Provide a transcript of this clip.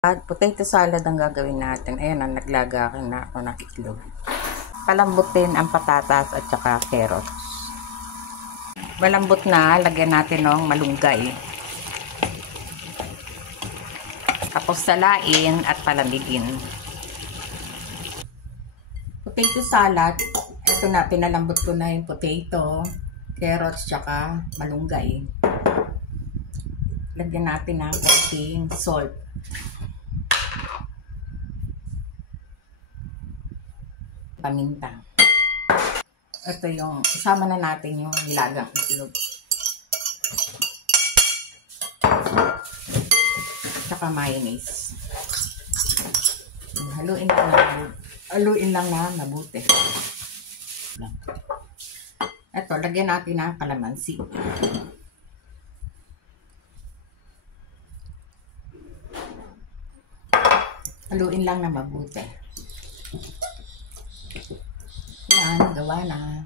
At potato salad ang gagawin natin. Ayan, naglagakin na ako ng itlog. Palambutin ang patatas at saka carrots. Malambot na, lagyan natin ng malunggay. Tapos salain at palamigin. Potato salad. Ito na, pinalambot ko na yung potato, carrots, saka malunggay. Lagyan natin ng konting salt. Paminta. Ito yung, isama na natin yung nilagang itlog. Saka mayonnaise. Haluin lang na mabuti. Ito, lagyan natin ng kalamansi. Haluin lang na mabuti. Yan, gawa na.